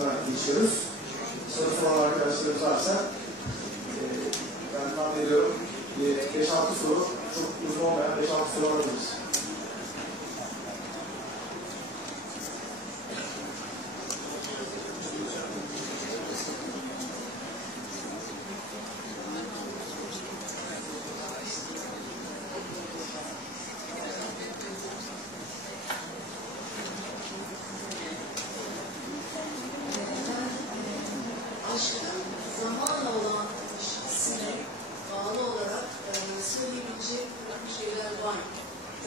kısmına geçiyoruz. Sorusu olan arkadaşlarımız varsa ben tahmin ediyorum 5-6 soru, çok uzun olmayan 5-6 soru alabiliriz. Zamanla olan ilişkisine bağlı olarak söyleyebileceğim şeyler var.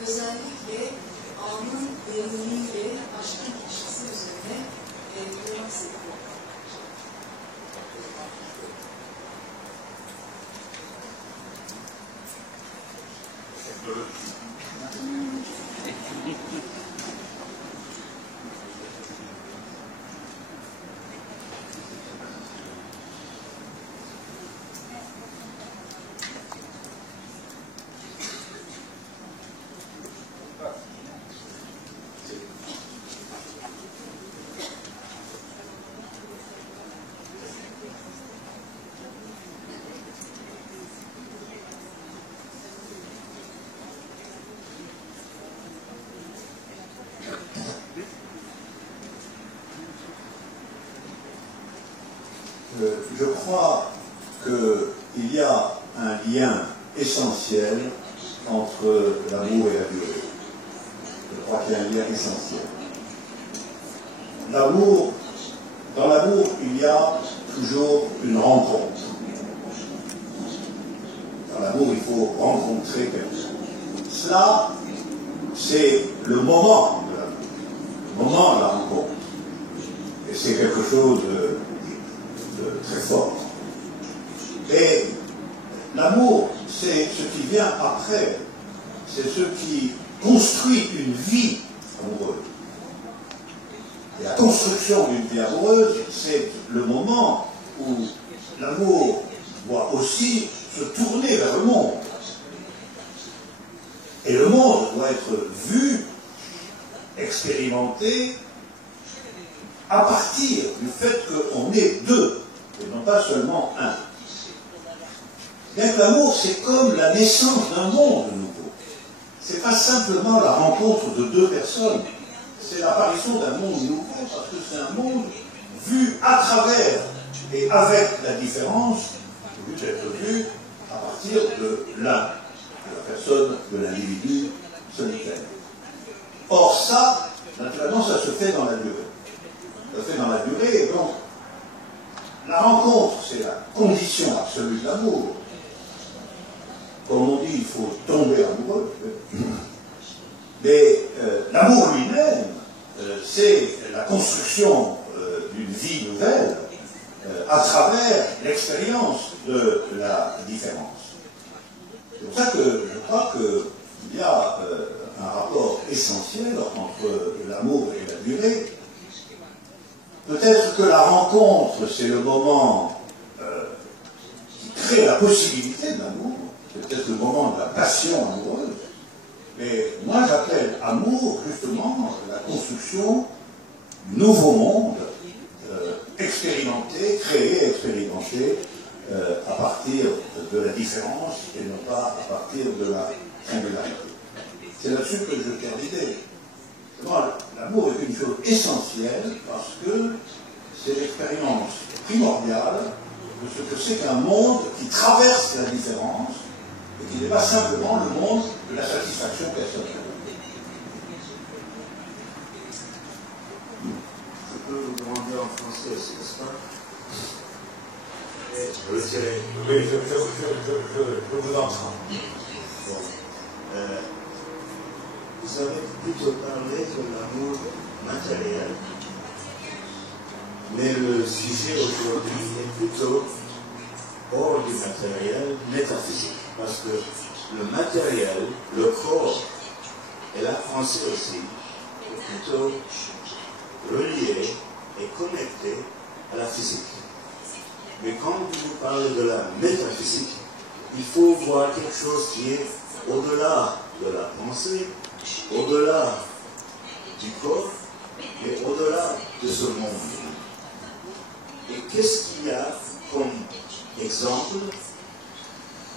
Özellikle anın derinliğiyle aşkın ilişkisi üzerine durmak istedim. Je crois qu'il y a un lien essentiel entre l'amour et la durée. Je crois qu'il y a un lien essentiel. L'amour, dans l'amour, il y a toujours une rencontre. Dans l'amour, il faut rencontrer quelqu'un. Cela, c'est le moment de l'amour, le moment de la rencontre. Et c'est quelque chose de très fort. Et l'amour, c'est ce qui vient après, c'est ce qui construit une vie amoureuse. Et la construction d'une vie amoureuse, c'est le moment où l'amour doit aussi se tourner vers le monde. Et le monde doit être vu, expérimenté, à partir du fait qu'on est deux, et non pas seulement un. Bien que l'amour, c'est comme la naissance d'un monde nouveau. Ce n'est pas simplement la rencontre de deux personnes, c'est l'apparition d'un monde nouveau, parce que c'est un monde vu à travers et avec la différence, au lieu d'être vu à partir de l'un, de la personne, de l'individu solitaire. Or ça, naturellement, ça se fait dans la durée. Ça se fait dans la durée, et donc, la rencontre, c'est la condition absolue de l'amour. Comme on dit, il faut tomber amoureux. Mais l'amour lui-même, c'est la construction d'une vie nouvelle à travers l'expérience de la différence. C'est pour ça que je crois qu'il y a un rapport essentiel entre l'amour et la durée. Peut-être que la rencontre, c'est le moment qui crée la possibilité de l'amour, c'est peut-être le moment de la passion amoureuse, mais moi j'appelle amour justement la construction du nouveau monde, expérimenté, créé, expérimenté à partir de la différence et non pas à partir de la singularité. C'est là-dessus que je terminais. L'amour est une chose essentielle parce que c'est l'expérience primordiale de ce que c'est qu'un monde qui traverse la différence et qui n'est pas simplement le monde de la satisfaction personnelle. Je peux vous demander en français aussi, n'est-ce pas? Oui, je vous entends. Bon. Vous avez plutôt parlé de l'amour matériel, mais le sujet aujourd'hui est plutôt hors du matériel, métaphysique, parce que le matériel, le corps et la pensée aussi, est plutôt relié et connecté à la physique. Mais quand vous parlez de la métaphysique, il faut voir quelque chose qui est au-delà de la pensée, au-delà du corps et au-delà de ce monde. Et qu'est-ce qu'il y a comme exemple?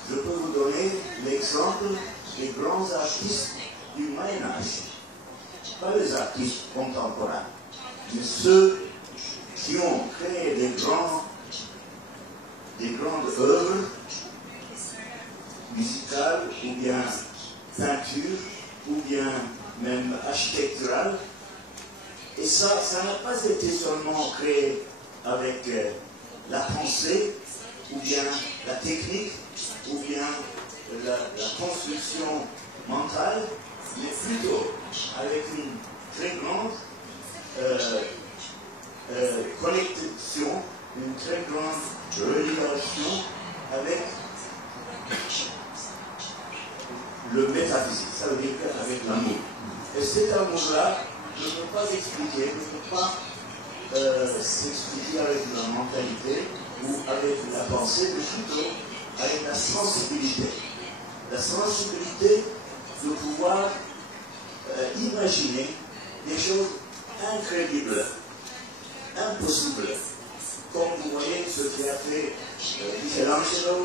Je peux vous donner l'exemple des grands artistes du Moyen-Âge. Pas les artistes contemporains, mais ceux qui ont créé des grandes œuvres musicales, ou bien peinture, ou bien même architecturales. Et ça n'a pas été seulement créé avec la pensée, ou bien la technique, ou bien la construction mentale, mais plutôt avec une très grande connexion, une très grande relation avec le métaphysique, ça veut dire avec l'amour. Et cet amour-là ne peut pas s'expliquer, ne peut pas s'expliquer avec la mentalité ou avec la pensée, mais plutôt avec la sensibilité. La sensibilité de pouvoir imaginer des choses incroyables, impossibles, comme vous voyez ce qui a fait Michelangelo,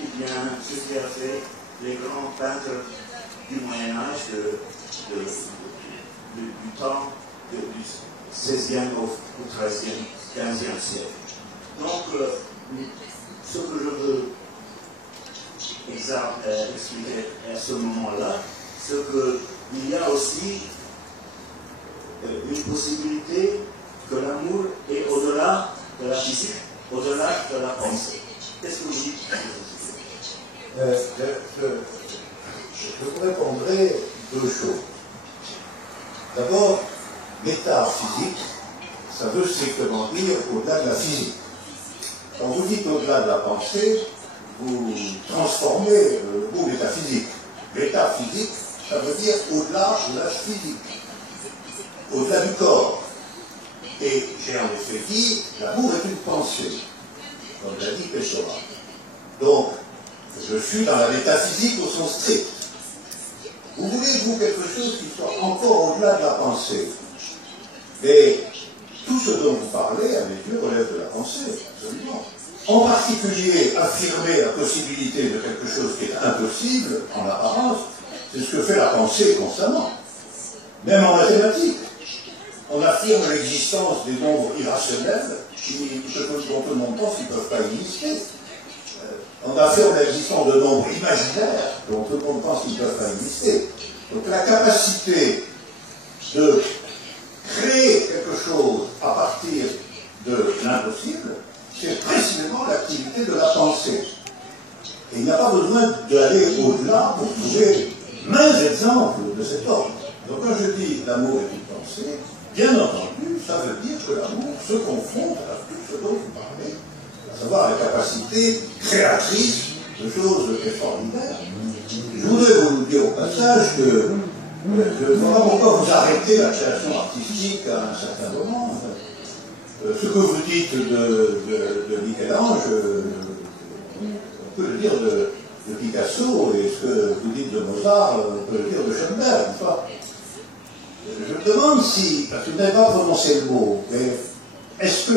ou bien ce qui a fait les grands peintres du Moyen-Âge, du temps du 16e au 13e, 15e siècle. Donc, ce que je veux expliquer à ce moment-là, c'est qu'il y a aussi une possibilité que l'amour est au-delà de la physique, au-delà de la pensée. Qu'est-ce que vous dites? Je vous répondrai deux choses. D'abord, métaphysique, ça veut strictement dire au-delà de la physique. Quand vous dites au-delà de la pensée, vous transformez le mot métaphysique. Métaphysique, ça veut dire au-delà de la physique, au-delà du corps. Et j'ai en effet dit, l'amour est une pensée, comme l'a dit Pessoa. Donc, je suis dans la métaphysique au sens strict. Vous voulez, vous, quelque chose qui soit encore au-delà de la pensée. Et tout ce dont vous parlez, à mes yeux, relève de la pensée, absolument. En particulier, affirmer la possibilité de quelque chose qui est impossible, en apparence, c'est ce que fait la pensée constamment. Même en mathématiques. On affirme l'existence des nombres irrationnels dont tout le monde pense qu'ils ne peuvent pas exister. On affirme l'existence de nombres imaginaires dont tout le monde pense qu'ils ne peuvent pas exister. Donc la capacité de créer quelque chose à partir de l'impossible, c'est précisément l'activité de la pensée. Et il n'y a pas besoin d'aller au-delà pour trouver maints exemples de cet ordre. Donc quand je dis l'amour est une pensée, bien entendu, ça veut dire que l'amour se confronte à tout ce dont vous parlez, à savoir la capacité créatrice de choses extraordinaires. Je voudrais vous dire au passage que je ne vois pas pourquoi vous arrêtez la création artistique à un certain moment. Ce que vous dites de Michel-Ange, on peut le dire de Picasso, et ce que vous dites de Mozart, on peut le dire de Schoenberg. Enfin, je me demande si, parce que vous n'avez pas prononcé le mot, mais est-ce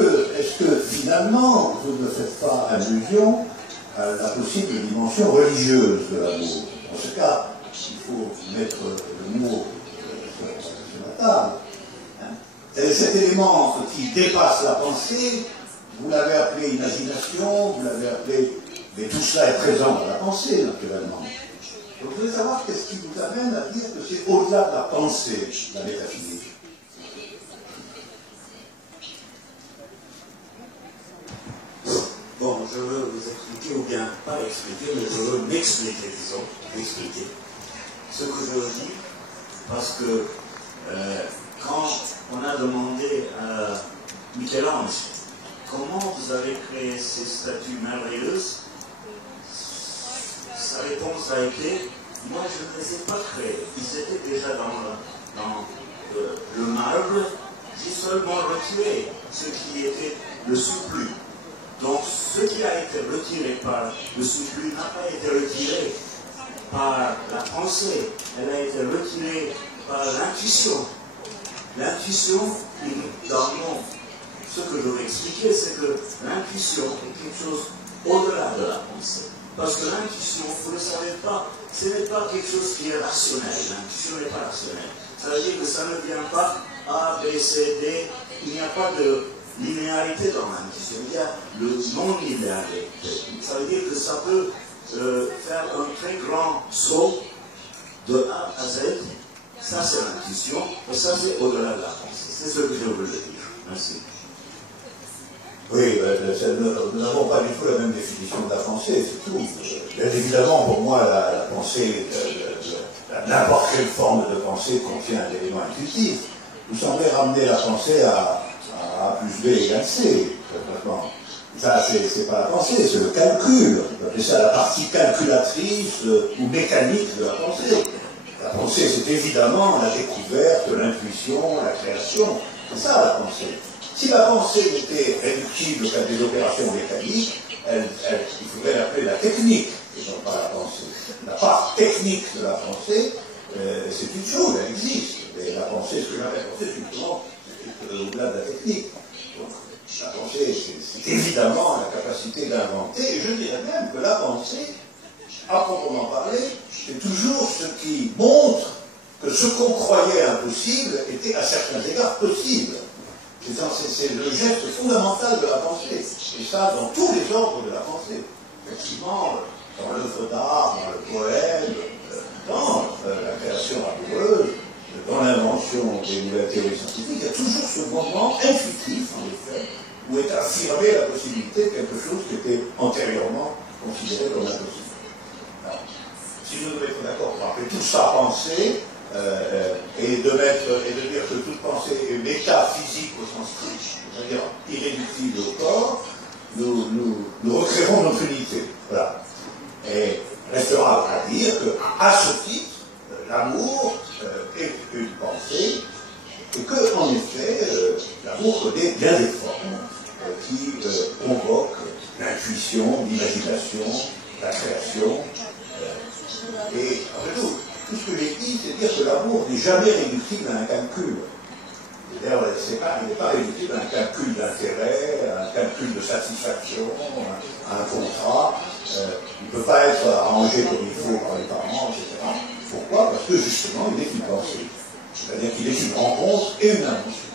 que finalement vous ne faites pas allusion à la possible dimension religieuse de l'amour? En ce cas, il faut mettre le mot sur la table. Et cet élément qui dépasse la pensée, vous l'avez appelé imagination, vous l'avez appelé... Mais tout cela est présent dans la pensée, naturellement. Donc je voulais savoir qu'est-ce qui vous amène à dire que c'est au-delà de la pensée, la métaphysique. Bon, je veux vous expliquer, ou bien pas expliquer, mais je veux m'expliquer, disons, m'expliquer ce que je dis, parce que quand on a demandé à Michel-Ange comment vous avez créé ces statues merveilleuses, sa réponse a été, moi je ne les ai pas créées, ils étaient déjà dans le marbre, j'ai seulement retiré ce qui était le surplus. Donc ce qui a été retiré par le surplus n'a pas été retiré par la pensée, elle a été retirée par l'intuition. L'intuition, dans ce que que je veux expliquer, c'est que l'intuition est quelque chose au-delà de la pensée. Parce que l'intuition, vous ne le savez pas, ce n'est pas quelque chose qui est rationnel. L'intuition n'est pas rationnelle. Ça veut dire que ça ne vient pas A, B, C, D. Il n'y a pas de linéarité dans l'intuition. Il y a le non-linéarité. Ça veut dire que ça peut faire un très grand saut de A à Z. Ça, c'est l'intuition. Et ça, c'est au-delà de la pensée. C'est ce que je voulais dire. Merci. Oui, nous n'avons pas du tout la même définition de la pensée, c'est tout. Bien évidemment, pour moi, la pensée, n'importe quelle forme de pensée contient un élément intuitif. Vous semblez ramener la pensée à A plus B égale C, complètement. Ça, c'est pas la pensée, c'est le calcul. On peut appeler ça la partie calculatrice ou mécanique de la pensée. La pensée, c'est évidemment la découverte, l'intuition, la création. C'est ça la pensée. Si la pensée était réductible qu'à des opérations mécaniques, il faudrait l'appeler la technique, et non pas la pensée. La part technique de la pensée, c'est une chose, elle existe. Mais la pensée, ce que j'appelle pensée, justement, c'est au-delà de la technique. Donc, la pensée, c'est évidemment la capacité d'inventer, et je dirais même que la pensée, à proprement parler, c'est toujours ce qui montre que ce qu'on croyait impossible était à certains égards possible. C'est le geste fondamental de la pensée. Et ça, dans tous les ordres de la pensée. Effectivement, dans l'œuvre d'art, dans le poème, dans la création amoureuse, dans l'invention des nouvelles théories scientifiques, il y a toujours ce moment intuitif, en effet, où est affirmée la possibilité de quelque chose qui était antérieurement considéré comme impossible. Alors, si je devais être d'accord pour appeler tout ça pensée, et de dire que toute pensée est métaphysique au sens strict, c'est-à-dire irréductible au corps, nous recréerons notre unité. Voilà. Et restera à dire qu'à ce titre, l'amour est une pensée, et que, en effet, l'amour connaît bien des formes qui convoquent l'intuition, l'imagination, la création, et après tout ce que j'ai dit, c'est dire que l'amour n'est jamais réductible à un calcul. D'ailleurs, il n'est pas réductible à un calcul d'intérêt, à un calcul de satisfaction, à un contrat. Il ne peut pas être arrangé comme il faut par les parents, etc. Pourquoi? Parce que justement, il est une pensée. C'est-à-dire qu'il est une rencontre et une invention.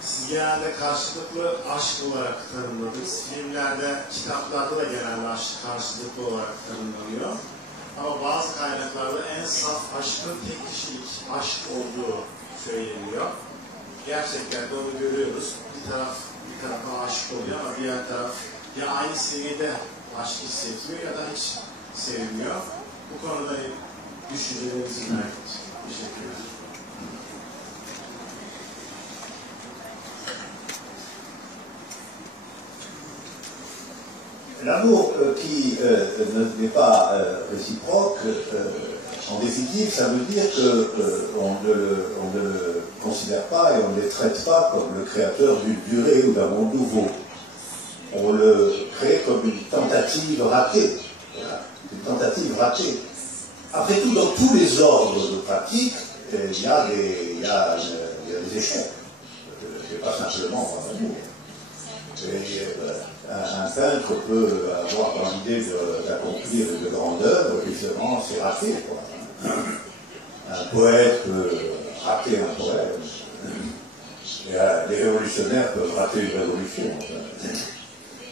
Siz genelde karşılıklı aşk olarak tanımladınız. Filmlerde, kitaplarda da genelde aşk karşılıklı olarak tanımlanıyor. Ama bazı kaynaklarda en saf aşkın tek kişilik aşk olduğu söyleniyor. Gerçekten de onu görüyoruz. Bir tarafa aşık oluyor ama diğer taraf ya aynı seviyede aşk hissetmiyor ya da hiç sevmiyor. Bu konuda düşüncelerinizi merak ediyorum. Teşekkür ederim. L'amour qui n'est pas réciproque, en définitive, ça veut dire qu'on ne le considère pas et on ne les traite pas comme le créateur d'une durée ou d'un monde nouveau. On le crée comme une tentative ratée. Voilà. Une tentative ratée. Après tout, dans tous les ordres de pratique, il y a des échecs. C'est pas simplement dans l'amour. Un peintre peut avoir dans l'idée d'accomplir de grandes œuvres, et finalement c'est raté, quoi. Un poète peut rater un poème, et les révolutionnaires peuvent rater une révolution.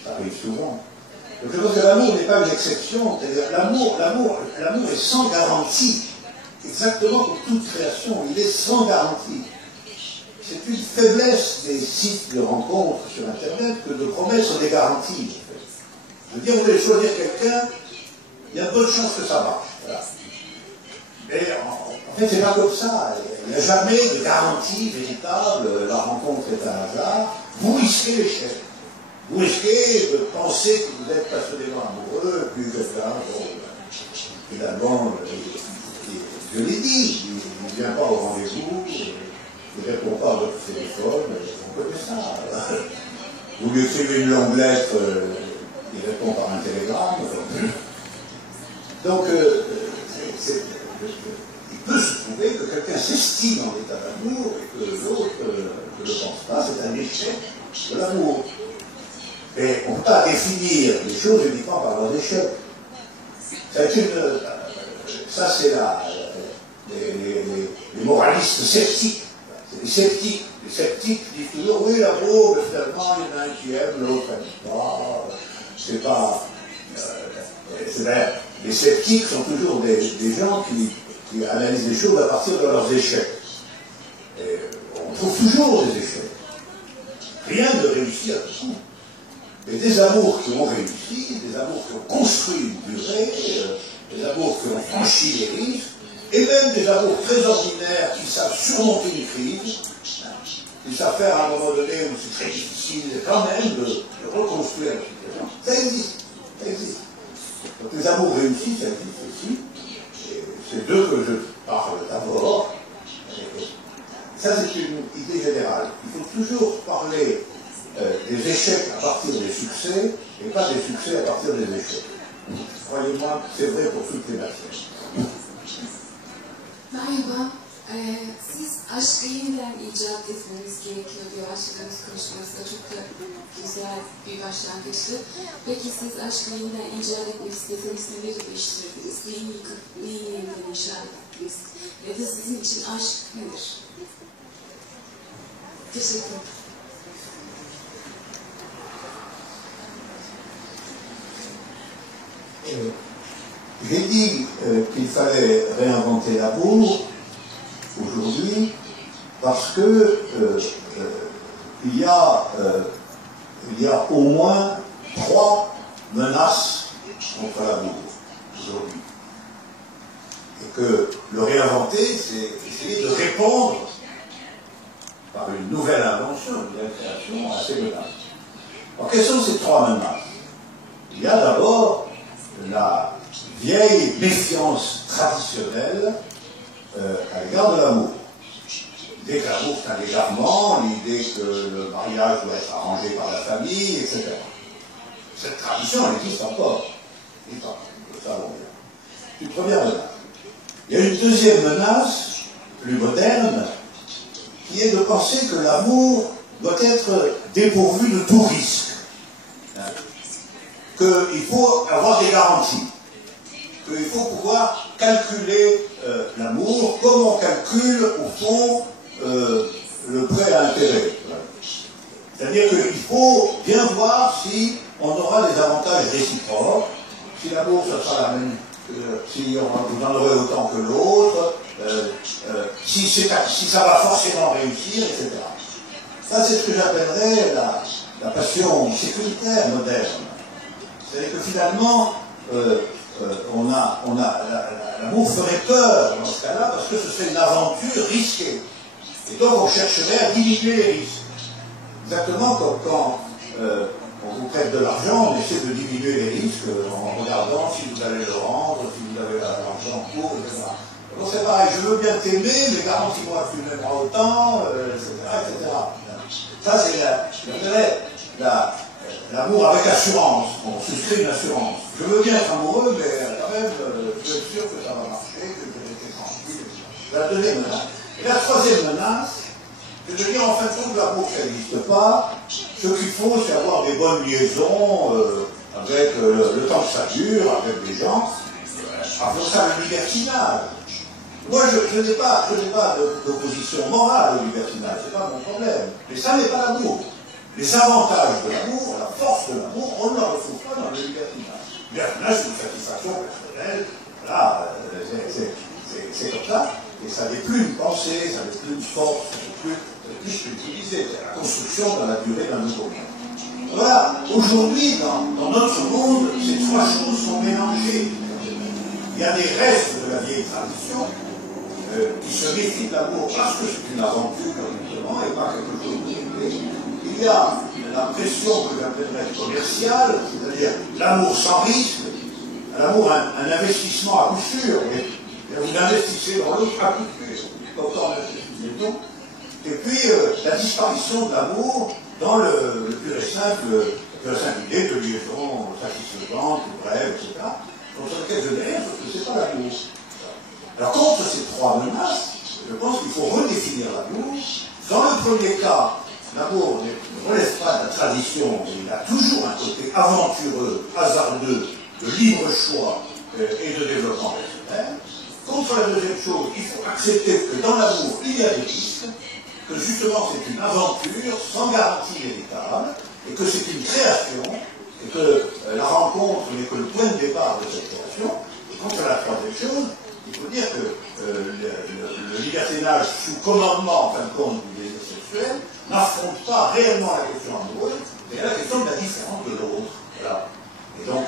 Ça arrive souvent. Donc je pense que l'amour n'est pas une exception, c'est-à-dire l'amour est sans garantie, exactement comme toute création, il est sans garantie. C'est une faiblesse des sites de rencontres sur Internet que de promettre des garanties. Je veux dire, vous voulez choisir quelqu'un, il y a peu de chances que ça marche. Voilà. Mais en fait, c'est pas comme ça. Il n'y a jamais de garantie véritable. La rencontre est un hasard. Vous risquez l'échec. Vous risquez de penser que vous êtes passionnément amoureux, puis quelqu'un, finalement, je l'ai dit, il ne vient pas au rendez-vous. Il ne répond pas à votre téléphone, on connaît ça. Vous lui écrivez une longue lettre, il répond par un télégramme. Donc, il peut se trouver que quelqu'un s'estime en état d'amour et que l'autre ne le pense pas, c'est un échec de l'amour. Et on ne peut pas définir les choses uniquement par leurs échecs. Ça, c'est les moralistes sceptiques. C'est les sceptiques. Les sceptiques disent toujours, oui, l'amour, mais finalement, il y en a un qui aime, l'autre n'aime pas. C'est pas... les sceptiques sont toujours des gens qui analysent les choses à partir de leurs échecs. Et on trouve toujours des échecs. Rien ne réussit à tout. Et des amours qui ont réussi, des amours qui ont construit une durée, des amours qui ont franchi les risques, et même des amours très ordinaires qui savent surmonter une crise, qui savent faire à un moment donné où c'est très difficile quand même de reconstruire la situation. Ça existe, ça existe. Donc les amours réussis, ça existe aussi. Et c'est d'eux que je parle d'abord. Ça, c'est une idée générale. Il faut toujours parler des échecs à partir des succès et pas des succès à partir des échecs. Croyez-moi, c'est vrai pour toutes les matières. Merhaba, siz aşkı yeniden icat etmemiz gerekiyor diye başladığınız konuşmanızda çok da güzel bir başlangıçtı. Peki siz aşkı yeniden icat etmek isteseniz neleri değiştirdiniz? Neyi yeniden inşa ettiniz? Ya da sizin için aşk nedir? Teşekkür ederim. J'ai dit qu'il fallait réinventer l'amour aujourd'hui parce que il y a au moins 3 menaces contre l'amour aujourd'hui. Et que le réinventer, c'est essayer de répondre par une nouvelle invention, une nouvelle création à ces menaces. Alors quelles sont ces 3 menaces? Il y a d'abord la vieille méfiance traditionnelle à l'égard de l'amour. L'idée que l'amour c'est un égarement, l'idée que le mariage doit être arrangé par la famille, etc. Cette tradition, elle existe encore. Nous le savons bien. C'est une première menace. Il y a une deuxième menace, plus moderne, qui est de penser que l'amour doit être dépourvu de tout risque. Qu'il faut avoir des garanties, qu'il faut pouvoir calculer l'amour comme on calcule au fond le prêt à intérêt. C'est-à-dire qu'il faut bien voir si on aura des avantages réciproques, si l'amour ce sera la même, si vous en aurez autant que l'autre, si ça va forcément réussir, etc. Ça c'est ce que j'appellerais la passion sécuritaire moderne. C'est-à-dire que finalement, l'amour ferait peur dans ce cas-là, parce que ce serait une aventure risquée. Et donc on chercherait à diminuer les risques. Exactement comme quand on vous prête de l'argent, on essaie de diminuer les risques en regardant si vous allez le rendre, si vous avez l'argent pour, etc. Donc c'est pareil, je veux bien t'aimer, mais garantis-moi que tu m'aimeras autant, etc. Ça c'est l'amour avec assurance. On souscrit une assurance. Je veux bien être amoureux, mais quand même, je veux être sûr que ça va marcher, que je vais être tranquille. La deuxième menace. Et la troisième menace, c'est de dire en fin de compte, l'amour, ça n'existe pas. Ce qu'il faut, c'est avoir des bonnes liaisons avec le temps que ça dure, avec des gens. Appelons ça le libertinage. Moi, je n'ai pas d'opposition morale au libertinage, c'est pas mon problème. Mais ça n'est pas l'amour. Les avantages de l'amour, la force de l'amour, on ne la retrouve pas dans le libertinage. Le libertinage, c'est une satisfaction personnelle, voilà, c'est comme ça, et ça n'est plus une pensée, ça n'est plus une force, ça n'est plus utilisé, c'est la construction dans la durée d'un nouveau monde. Voilà, aujourd'hui, dans notre monde, ces 3 choses sont mélangées. Il y a des restes de la vieille tradition qui se méfient de l'amour parce que c'est une aventure, justement, et pas quelque chose de réglé. Il y a la pression que j'appellerais commerciale, c'est-à-dire l'amour sans risque, l'amour un investissement à coup sûr, et vous investissez dans l'autre à coup sûr, autant d'investissement. Et puis la disparition de l'amour dans le pur et simple idée de liaison satisfaisante, brève, etc. contre lesquelles je n'ai rien, parce que ce n'est pas l'amour. Alors contre ces trois menaces, je pense qu'il faut redéfinir l'amour. Dans le premier cas, l'amour ne relève pas de la tradition, mais il a toujours un côté aventureux, hasardeux, de libre choix et de développement personnel. Contre la deuxième chose, il faut accepter que dans l'amour, il y a des risques, que justement c'est une aventure sans garantie véritable, et que c'est une création, et que la rencontre n'est que le point de départ de cette création. Et contre la troisième chose, il faut dire que le libertinage sous commandement, en fin de compte, du désir sexuel, n'affronte pas réellement la question amoureuse, mais la question de la différence de l'autre. Voilà. Et donc,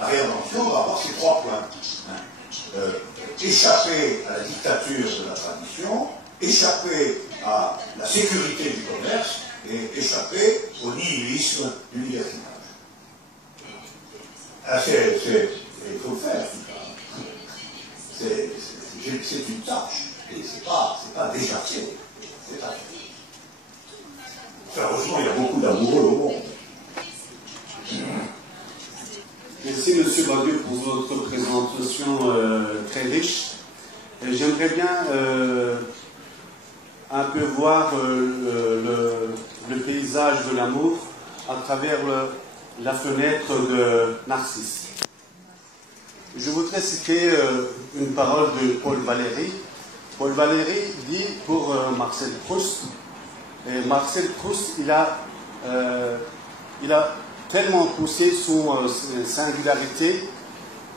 la réinvention va avoir ces trois points. Échapper à la dictature de la tradition, échapper à la sécurité du commerce et échapper au nihilisme du libertinage. Il faut le faire, tout ça. C'est une tâche, et c'est pas déjà fait. C'est pas fait. Heureusement, il y a beaucoup d'amoureux au monde. Merci M. Badiou pour votre présentation très riche. J'aimerais bien un peu voir le paysage de l'amour à travers la fenêtre de Narcisse. Je voudrais citer une parole de Paul Valéry. Paul Valéry dit pour Marcel Proust, et Marcel Proust, il a tellement poussé son singularité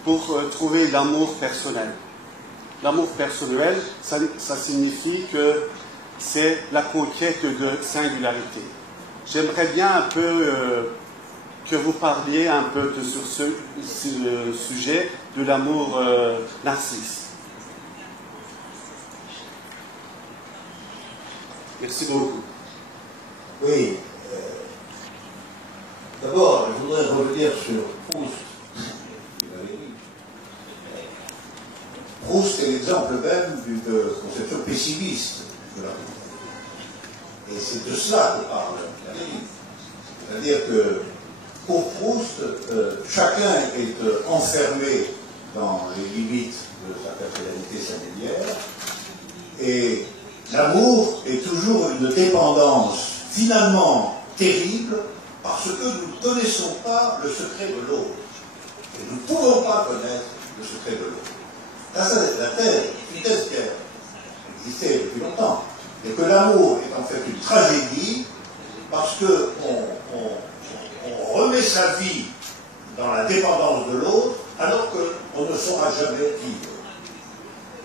pour trouver l'amour personnel. L'amour personnel, ça signifie que c'est la conquête de singularité. J'aimerais bien un peu que vous parliez un peu sur ce sujet de l'amour narcisse. Merci beaucoup. Oui. D'abord, je voudrais revenir sur Proust. Proust est l'exemple même d'une conception pessimiste de l'amour. Et c'est de cela que parle Valéry. C'est-à-dire que pour Proust, chacun est enfermé dans les limites de sa personnalité singulière, et l'amour est toujours une dépendance finalement terrible, parce que nous ne connaissons pas le secret de l'autre. Et nous ne pouvons pas connaître le secret de l'autre. Là, ça, c'est la thèse, une thèse qui a existé depuis longtemps. Et que l'amour est en fait une tragédie, parce qu'on remet sa vie dans la dépendance de l'autre, alors qu'on ne saura jamais qui est.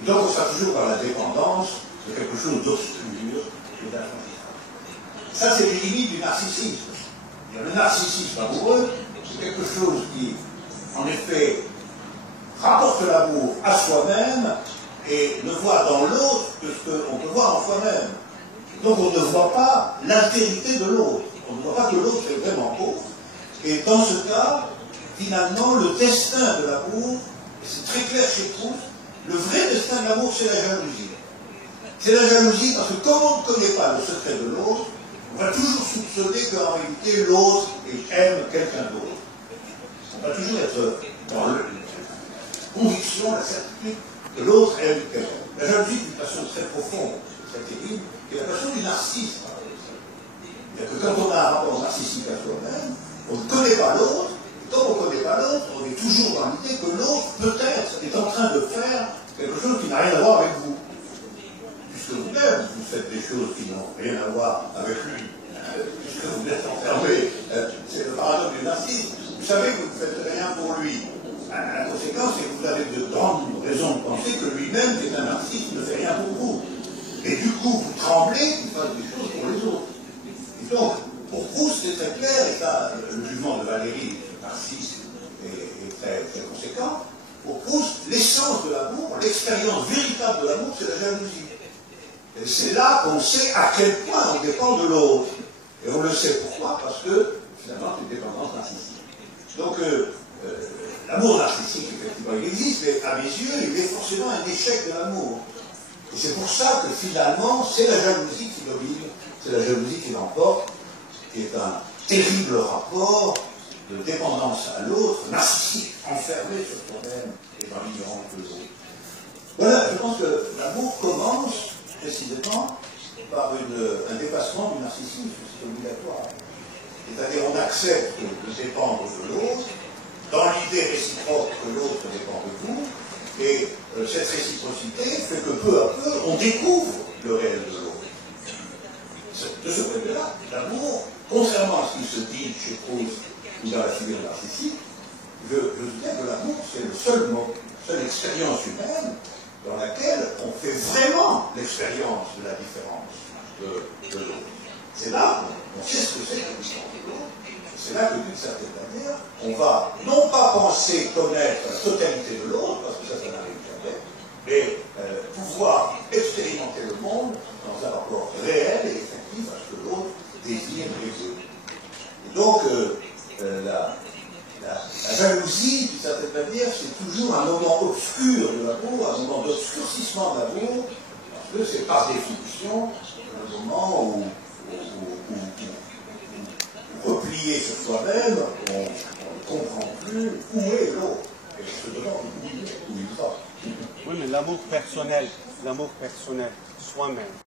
Et donc on sera toujours dans la dépendance de quelque chose d'obscur et d'infaillible. Ça, c'est les limites du narcissisme. Le narcissisme amoureux, c'est quelque chose qui, en effet, rapporte l'amour à soi-même et ne voit dans l'autre que ce qu'on peut voir en soi-même. Donc on ne voit pas l'altérité de l'autre. On ne voit pas que l'autre est vraiment pauvre. Et dans ce cas, finalement, le destin de l'amour, et c'est très clair chez Proust, le vrai destin de l'amour, c'est la jalousie. C'est la jalousie parce que comme on ne connaît pas le secret de l'autre, on va toujours soupçonner qu'en réalité, l'autre aime quelqu'un d'autre. On va toujours être dans la conviction, la certitude que l'autre aime quelqu'un. La jalousie est une passion très profonde, très terrible, qui est la passion du narcisse. C'est-à-dire que quand on a un rapport narcissique à soi-même, on ne connaît pas l'autre, et comme on ne connaît pas l'autre, on est toujours dans l'idée que l'autre, peut-être, est en train de faire quelque chose qui n'a rien à voir avec vous. Puisque vous-même, vous faites des choses qui n'ont rien à voir avec lui, puisque vous êtes enfermé. C'est le paradoxe du narcisse. Vous savez que vous ne faites rien pour lui. La conséquence, c'est que vous avez de grandes raisons de penser que lui-même, qui est un narcisse, ne fait rien pour vous. Et du coup, vous tremblez qu'il fasse des choses pour les autres. Et donc, pour Proust, c'est très clair, et ça, le jugement de Valéry, narcisse, est très, très conséquent. Pour Proust, l'essence de l'amour, l'expérience véritable de l'amour, c'est la jalousie. Et c'est là qu'on sait à quel point on dépend de l'autre. Et on le sait pourquoi, parce que, finalement, c'est une dépendance narcissique. Donc, l'amour narcissique, effectivement, il existe, mais à mes yeux, il est forcément un échec de l'amour. Et c'est pour ça que, finalement, c'est la jalousie qui domine, c'est la jalousie qui l'emporte, qui est un terrible rapport de dépendance à l'autre, narcissique, enfermé sur vivant que l'autre. Voilà, je pense que l'amour commence précisément par un dépassement du narcissisme, c'est obligatoire. C'est-à-dire on accepte de dépendre de l'autre, dans l'idée réciproque que l'autre dépend de nous, et cette réciprocité fait que peu à peu on découvre le réel de l'autre. De ce point de vue-là, l'amour, contrairement à ce qui se dit chez Proust ou dans la figure narcissique, je dirais que l'amour c'est le seul mot, la seule expérience humaine dans laquelle on fait vraiment l'expérience de la différence de l'autre. C'est là qu'on sait ce que c'est que la différence de l'autre. C'est là que, d'une certaine manière, on va non pas penser connaître la totalité de l'autre, parce que ça n'arrive jamais, mais pouvoir expérimenter le monde dans un rapport réel et effectif à ce que l'autre désire et veut. Et donc, la jalousie, d'une certaine manière, c'est toujours un moment obscur de l'amour, un moment d'obscurcissement de l'amour, parce que c'est par définition un moment où replié sur soi-même, on ne comprend plus où est l'autre. Et on se demande où il va. Oui, mais l'amour personnel, soi-même.